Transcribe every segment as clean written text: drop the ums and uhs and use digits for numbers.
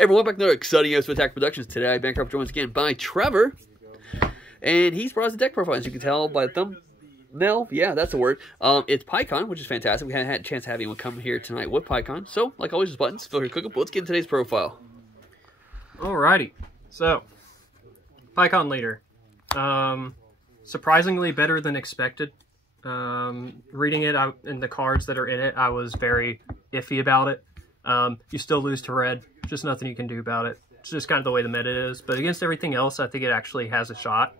Hey everyone, back to another exciting episode of Attack Productions. Today, Bancroft joins again by Trevor, and he's brought us a deck profile, as you can tell by the thumbnail. Yeah, that's the word. It's Paikuhan, which is fantastic. We haven't had a chance to have anyone come here tonight with Paikuhan, so like always, just buttons. Feel free to click up. Let's get into today's profile. Alrighty, so Paikuhan leader, surprisingly better than expected. Reading it out in the cards that are in it, I was very iffy about it. You still lose to red, just nothing you can do about it. It's just kind of the way the meta is, but against everything else, I think it actually has a shot.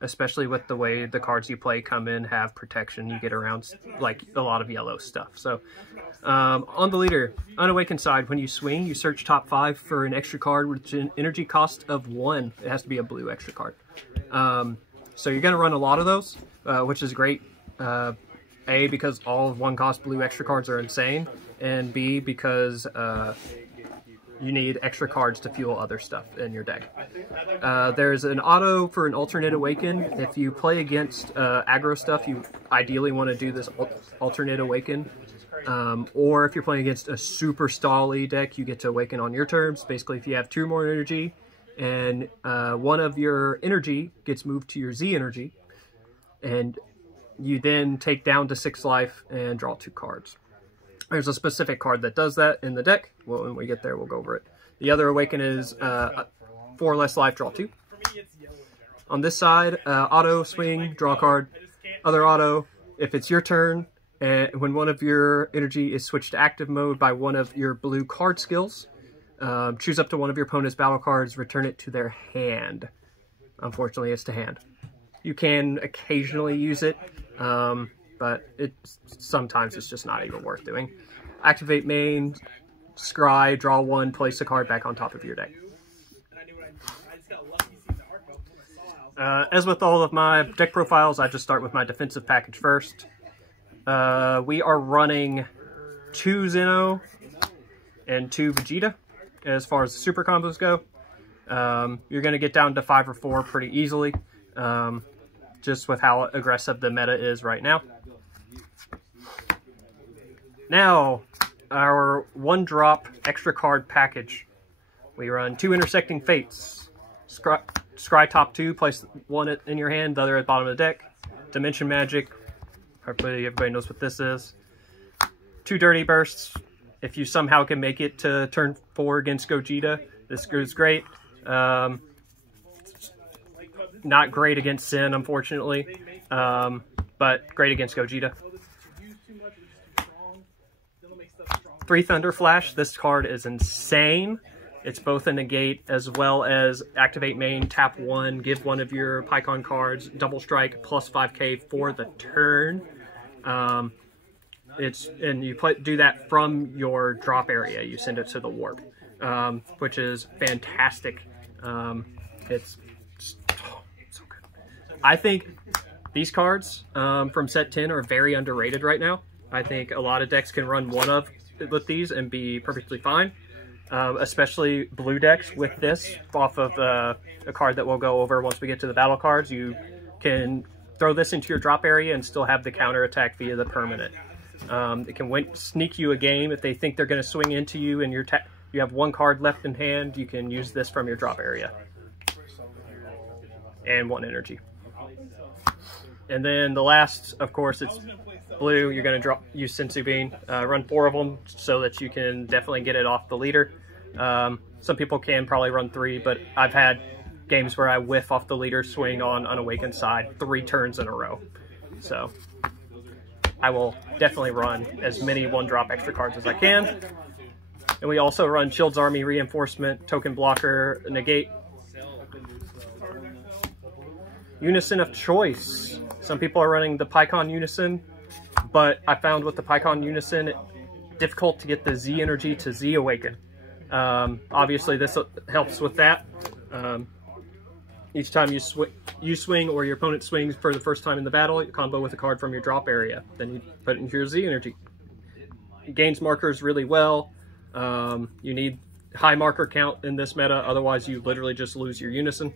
Especially with the way the cards you play come in have protection, you get around like a lot of yellow stuff. So on the leader, Unawakened side, when you swing, you search top 5 for an extra card with an energy cost of 1. It has to be a blue extra card. So you're going to run a lot of those, which is great. A, because all 1-cost blue extra cards are insane, and B, because you need extra cards to fuel other stuff in your deck. There's an auto for an alternate awaken. If you play against aggro stuff, you ideally want to do this alternate awaken. Or if you're playing against a super stally deck, you get to awaken on your terms. Basically, if you have 2 more energy and one of your energy gets moved to your Z energy, and you then take down to 6 life and draw 2 cards. There's a specific card that does that in the deck. Well, when we get there, we'll go over it. The other awaken is 4 less life, draw 2. On this side, auto, swing, draw a card. Other auto, if it's your turn, and when one of your energy is switched to active mode by one of your blue card skills, choose up to one of your opponent's battle cards, return it to their hand. Unfortunately, it's to hand. You can occasionally use it, but sometimes it's just not even worth doing. Activate main, scry, draw 1, place a card back on top of your deck. As with all of my deck profiles, I just start with my defensive package first. We are running 2 Zeno and 2 Vegeta as far as the super combos go. You're going to get down to 5 or 4 pretty easily, just with how aggressive the meta is right now. Now, our 1-drop extra card package. We run 2 Intersecting Fates. Scry top 2, place 1 in your hand, the other at the bottom of the deck. Dimension Magic. Hopefully everybody knows what this is. 2 Dirty Bursts. If you somehow can make it to turn 4 against Gogeta, this goes great. Not great against Sin, unfortunately, but great against Gogeta. 3 Thunder Flash. This card is insane. It's both a negate as well as activate main, tap 1, give one of your Paikuhan cards, double strike, plus 5k for the turn. And you do that from your drop area. You send it to the warp, which is fantastic. It's so good. I think these cards from set 10 are very underrated right now. I think a lot of decks can run one of with these and be perfectly fine. Especially blue decks with this off of a card that we'll go over once we get to the battle cards. You can throw this into your drop area and still have the counter attack via the permanent. It can sneak you a game if they think they're going to swing into you and you have 1 card left in hand. You can use this from your drop area and 1 energy. And then the last, of course, it's blue. You're going to use Sensu Bean. Run 4 of them so that you can definitely get it off the leader. Some people can probably run 3, but I've had games where I whiff off the leader swing on Unawakened side 3 turns in a row. So I will definitely run as many 1-drop extra cards as I can. And we also run Shield's Army, Reinforcement, Token Blocker, Negate. Unison of choice. Some people are running the Paikuhan Unison, but I found with the Paikuhan Unison, it's difficult to get the Z energy to Z awaken. Obviously, this helps with that. Each time you swing or your opponent swings for the first time in the battle, you combo with a card from your drop area. Then you put it into your Z energy. It gains markers really well. You need high marker count in this meta, otherwise you literally just lose your Unison.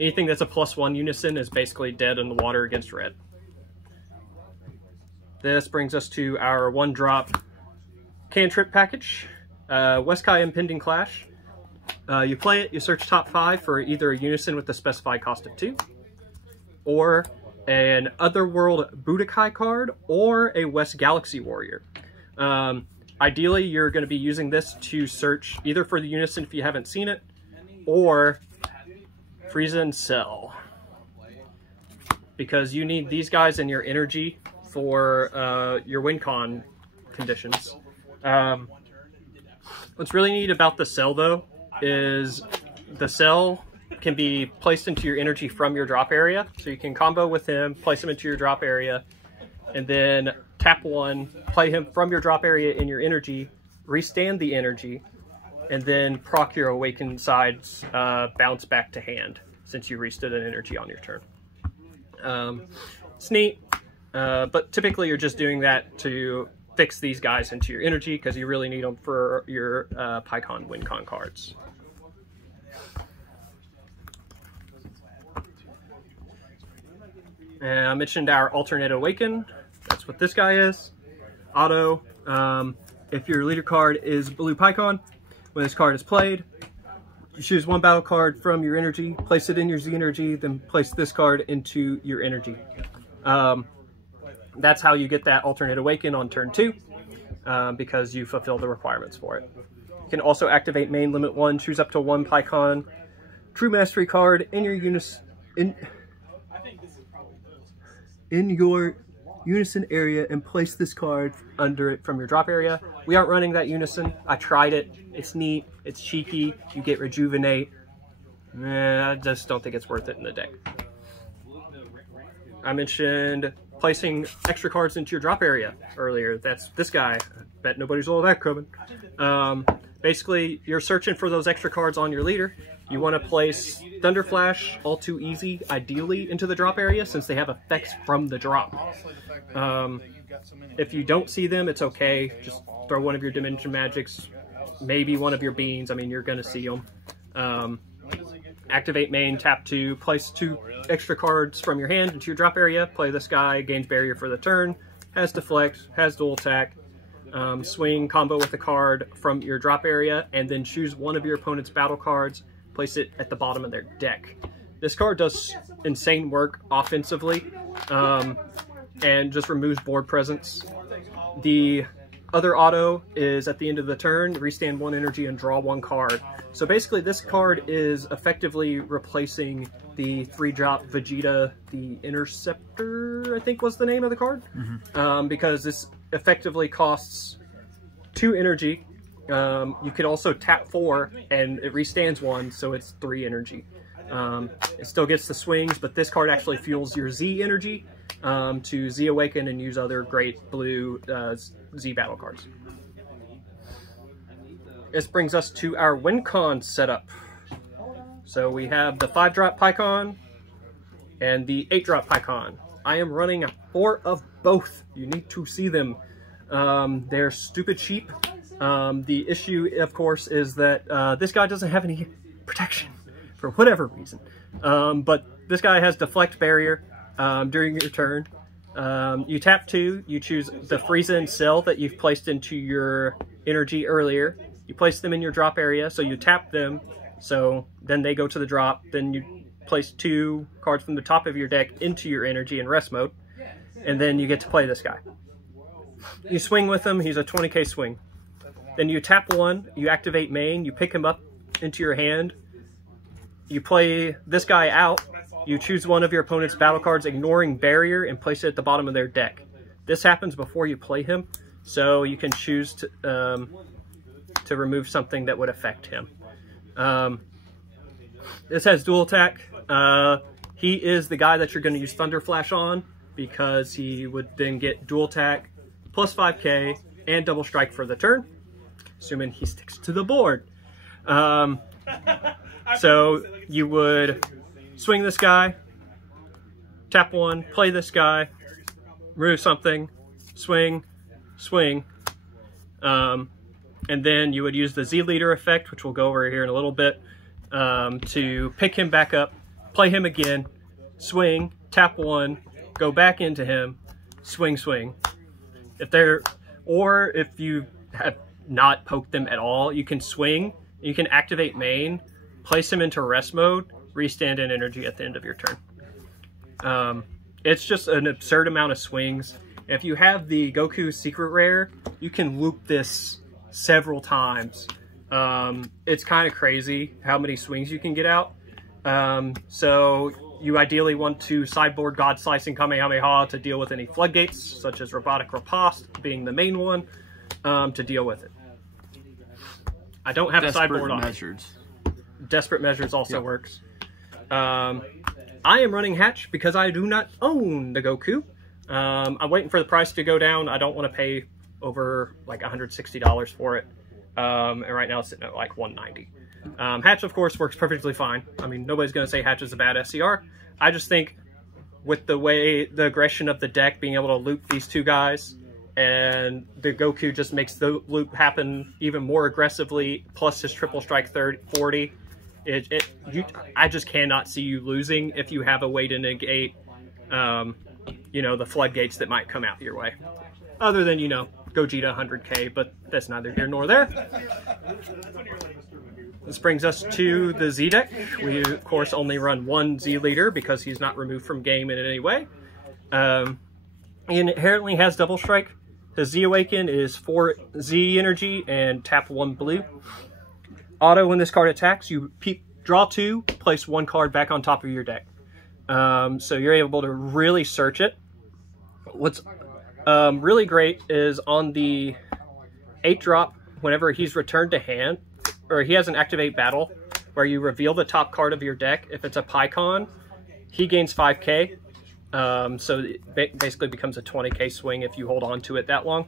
Anything that's a +1 Unison is basically dead in the water against red. This brings us to our 1-drop cantrip package. Weskai Impending Clash. You play it, you search top 5 for either a unison with the specified cost of 2, or an Otherworld Budokai card, or a West Galaxy Warrior. Ideally, you're going to be using this to search either for the unison if you haven't seen it, or Frieza and Cell. Because you need these guys in your energy for your Wincon conditions. What's really neat about the Cell, though, is the Cell can be placed into your energy from your drop area. So you can combo with him, place him into your drop area, and then tap 1, play him from your drop area in your energy, restand the energy, and then proc your Awakened Side's bounce back to hand, since you restood an energy on your turn. It's neat, but typically you're just doing that to fix these guys into your energy, because you really need them for your Paikuhan Wincon cards. And I mentioned our alternate Awaken. That's what this guy is. Auto. If your leader card is Blue Paikuhan, when this card is played, you choose 1 battle card from your energy, place it in your Z energy, then place this card into your energy. That's how you get that alternate Awaken on turn 2, because you fulfill the requirements for it. You can also activate main limit 1, choose up to 1 Paikuhan True Mastery card in your unison area and place this card under it from your drop area. We aren't running that unison. I tried it. It's neat. It's cheeky. You get Rejuvenate. I just don't think it's worth it in the deck. I mentioned placing extra cards into your drop area earlier. That's this guy. I bet nobody saw that coming. Basically, you're searching for those extra cards on your leader. You want to place Thunder Flash, All Too Easy, ideally, into the drop area, since they have effects from the drop. If you don't see them, it's okay. Just throw one of your Dimension Magics, maybe one of your Beans. I mean, you're going to see them. Activate main, tap 2, place 2 extra cards from your hand into your drop area, play this guy, gains barrier for the turn, has deflect, has dual attack, swing, combo with the card from your drop area, and then choose one of your opponent's battle cards, place it at the bottom of their deck. This card does insane work offensively, and just removes board presence. The other auto is at the end of the turn, restand 1 energy and draw 1 card. So basically this card is effectively replacing the 3-drop Vegeta, the Interceptor, I think was the name of the card. Because this effectively costs 2 energy. You could also tap 4 and it restands 1, so it's 3 energy. It still gets the swings, but this card actually fuels your Z energy to Z Awaken and use other great blue Z battle cards. This brings us to our Wincon setup. So we have the 5-drop Paikuhan and the 8-drop Paikuhan. I am running 4 of both. You need to see them. They're stupid cheap. The issue, of course, is that this guy doesn't have any protection for whatever reason. But this guy has deflect barrier during your turn. You tap 2, you choose the Frieza and Cell that you've placed into your energy earlier. You place them in your drop area, so you tap them, so then they go to the drop. Then you place 2 cards from the top of your deck into your energy in rest mode, and then you get to play this guy. You swing with him, he's a 20k swing. Then you tap 1, you activate main, you pick him up into your hand, you play this guy out, you choose one of your opponent's battle cards, ignoring barrier, and place it at the bottom of their deck. This happens before you play him, so you can choose to remove something that would affect him. This has dual attack. He is the guy that you're going to use Thunder Flash on, because he would then get dual attack, plus 5k, and double strike for the turn, assuming he sticks to the board. So you would swing this guy, tap 1, play this guy, remove something, swing, swing, and then you would use the Z Leader effect, which we'll go over here in a little bit, to pick him back up, play him again, swing, tap 1, go back into him, swing, swing. If you have not poke them at all. You can swing, you can activate main, place him into rest mode, restand in energy at the end of your turn. It's just an absurd amount of swings. If you have the Goku secret rare, you can loop this several times. It's kind of crazy how many swings you can get out. So you ideally want to sideboard God Slicing Kamehameha to deal with any floodgates, such as Robotic Riposte being the main one, to deal with it. I don't have a sideboard on it. Desperate Measures also works. I am running Hatch because I do not own the Goku. I'm waiting for the price to go down. I don't want to pay over like $160 for it. And right now it's sitting at like $190. Hatch, of course, works perfectly fine. I mean, nobody's going to say Hatch is a bad SCR. I just think with the way the aggression of the deck, being able to loop these two guys, and the Goku just makes the loop happen even more aggressively, plus his triple strike 40. I just cannot see you losing if you have a way to negate, you know, the floodgates that might come out your way. Other than, you know, Gogeta 100k, but that's neither here nor there. This brings us to the Z deck. We, of course, only run one Z leader because he's not removed from game in any way. He inherently has double strike. His Z Awaken is 4 Z energy and tap 1 blue. Auto, when this card attacks, you draw 2, place 1 card back on top of your deck. So you're able to really search it. What's really great is on the 8-drop, whenever he's returned to hand, or he has an Activate Battle, where you reveal the top card of your deck. If it's a Paikuhan, he gains 5k. So it basically becomes a 20k swing if you hold on to it that long.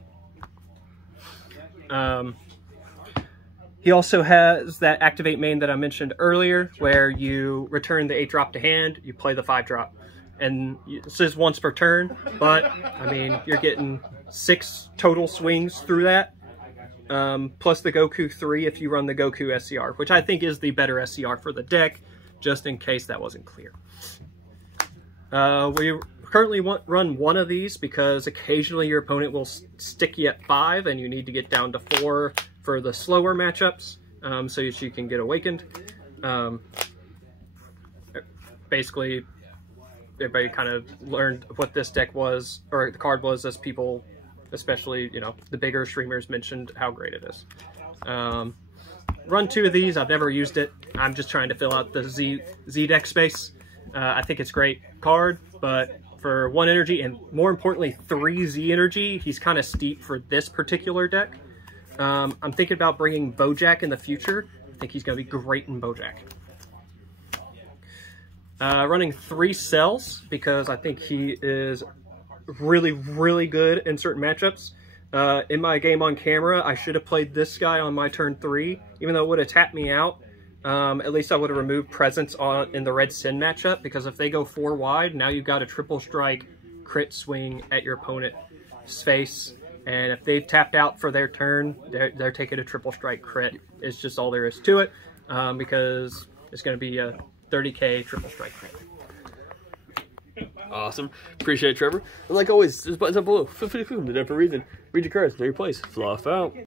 He also has that Activate main that I mentioned earlier, where you return the 8-drop to hand, you play the 5-drop. And this is once per turn, but, I mean, you're getting 6 total swings through that. Plus the Goku 3 if you run the Goku SCR, which I think is the better SCR for the deck, just in case that wasn't clear. We currently run one of these because occasionally your opponent will stick you at 5 and you need to get down to 4 for the slower matchups, so you can get awakened. Basically, everybody kind of learned what this deck was, or the card was, as people, especially, you know, the bigger streamers, mentioned how great it is. Run 2 of these. I've never used it. I'm just trying to fill out the Z deck space. I think it's a great card, but for 1 energy and more importantly 3 Z energy, he's kind of steep for this particular deck. I'm thinking about bringing Bojack in the future. I think he's going to be great in Bojack. Running 3 cells because I think he is really, really good in certain matchups. In my game on camera, I should have played this guy on my turn 3, even though it would have tapped me out. At least I would have removed presence in the Red Sin matchup, because if they go 4 wide, now you've got a triple strike crit swing at your opponent's face. And if they've tapped out for their turn, they're taking a triple strike crit. It's just all there is to it, because it's going to be a 30k triple strike crit. Awesome. Appreciate it, Trevor. And like always, there's buttons up below. Feel free to click them. They're there for a reason. Read your cards. Know your place. Fluff out.